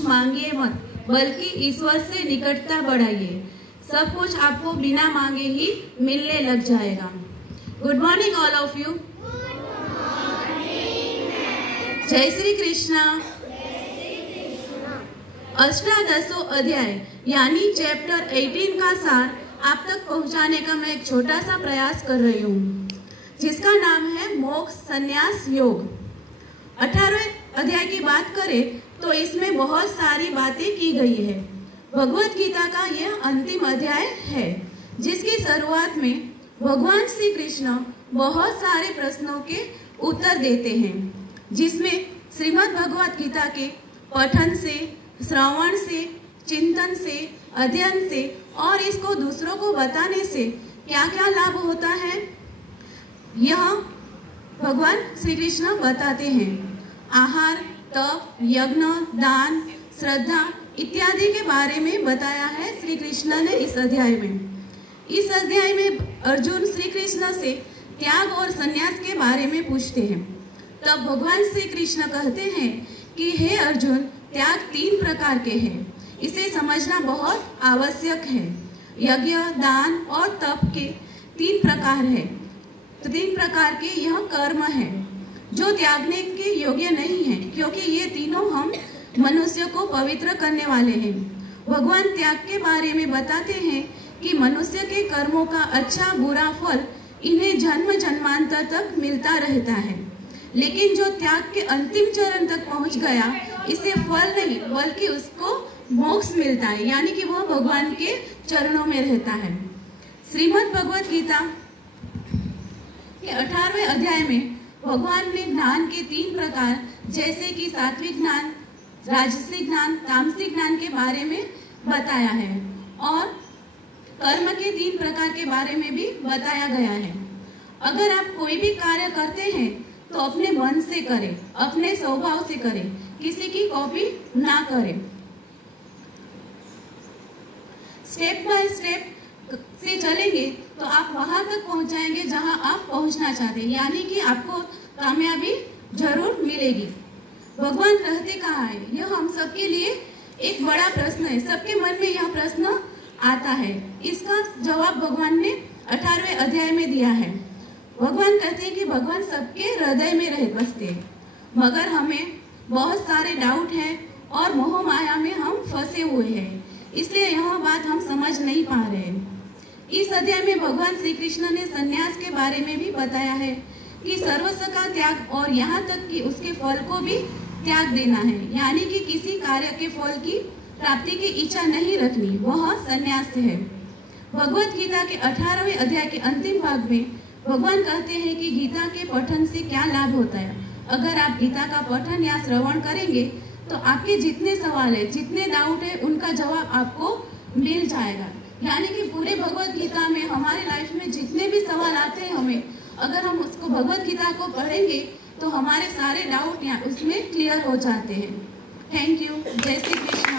कुछ मांगिए मत, बल्कि ईश्वर से निकटता बढ़ाइए। सब कुछ आपको बिना मांगे ही मिलने लग जाएगा। Good morning all of you. जय श्री कृष्णा। अष्टादशों अध्याय यानी चैप्टर 18 का सार आप तक पहुंचाने का मैं एक छोटा सा प्रयास कर रही हूँ, जिसका नाम है मोक्ष संन्यास योग। 18वें अध्याय की बात करें तो इसमें बहुत सारी बातें की गई है। भगवत गीता का यह अंतिम अध्याय है, जिसकी शुरुआत में भगवान श्री कृष्ण बहुत सारे प्रश्नों के उत्तर देते हैं, जिसमें श्रीमद् भगवत गीता के पठन से, श्रवण से, चिंतन से, अध्ययन से और इसको दूसरों को बताने से क्या क्या लाभ होता है, यह भगवान श्री कृष्ण बताते हैं। आहार, तप, यज्ञ, दान, श्रद्धा इत्यादि के बारे में बताया है श्री कृष्ण ने इस अध्याय में। इस अध्याय में अर्जुन श्री कृष्ण से त्याग और संन्यास के बारे में पूछते हैं। तब भगवान श्री कृष्ण कहते हैं कि हे अर्जुन, त्याग 3 प्रकार के हैं, इसे समझना बहुत आवश्यक है। यज्ञ, दान और तप के 3 प्रकार है। तो 3 प्रकार के यह कर्म है जो त्यागने के योग्य नहीं है, क्योंकि ये तीनों हम मनुष्य को पवित्र करने वाले हैं। भगवान त्याग के बारे में बताते हैं कि मनुष्य के कर्मों का अच्छा बुरा फल इन्हें जन्म जन्मांतर तक मिलता रहता है, लेकिन जो त्याग के अंतिम चरण तक पहुंच गया, इसे फल नहीं बल्कि उसको मोक्ष मिलता है, यानी कि वह भगवान के चरणों में रहता है। श्रीमद् भगवत गीता के 18वें अध्याय में भगवान ने ज्ञान के 3 प्रकार, जैसे कि सात्विक ज्ञान, राजसिक ज्ञान, तामसिक ज्ञान के बारे में बताया है और कर्म के 3 प्रकार के बारे में भी बताया गया है। अगर आप कोई भी कार्य करते हैं तो अपने मन से करें, अपने स्वभाव से करें, किसी की कॉपी ना करें। स्टेप बाय स्टेप से चलेंगे तो आप वहां तक पहुंच जाएंगे जहां आप पहुंचना चाहते हैं, यानी कि आपको कामयाबी जरूर मिलेगी। भगवान रहते कहाँ है, यह हम सबके लिए एक बड़ा प्रश्न है। सबके मन में यह प्रश्न आता है। इसका जवाब भगवान ने 18वें अध्याय में दिया है। भगवान कहते हैं कि भगवान सबके हृदय में रह बसते हैं, मगर हमें बहुत सारे डाउट है और मोह माया में हम फंसे हुए हैं, इसलिए यह बात हम समझ नहीं पा रहे हैं। इस अध्याय में भगवान श्री कृष्ण ने संन्यास के बारे में भी बताया है कि सर्वस्व का त्याग और यहाँ तक कि उसके फल को भी त्याग देना है, यानी कि किसी कार्य के फल की प्राप्ति की इच्छा नहीं रखनी, वह संन्यास है। भगवत गीता के 18वें अध्याय के अंतिम भाग में भगवान कहते हैं कि गीता के पठन से क्या लाभ होता है। अगर आप गीता का पठन या श्रवण करेंगे तो आपके जितने सवाल है, जितने डाउट है, उनका जवाब आपको मिल जाएगा। यानी कि पूरे भगवत गीता में हमारे लाइफ में जितने भी सवाल आते हैं, हमें अगर हम उसको भगवत गीता को पढ़ेंगे तो हमारे सारे डाउट यहाँ उसमें क्लियर हो जाते हैं। Thank you. जय श्री कृष्ण।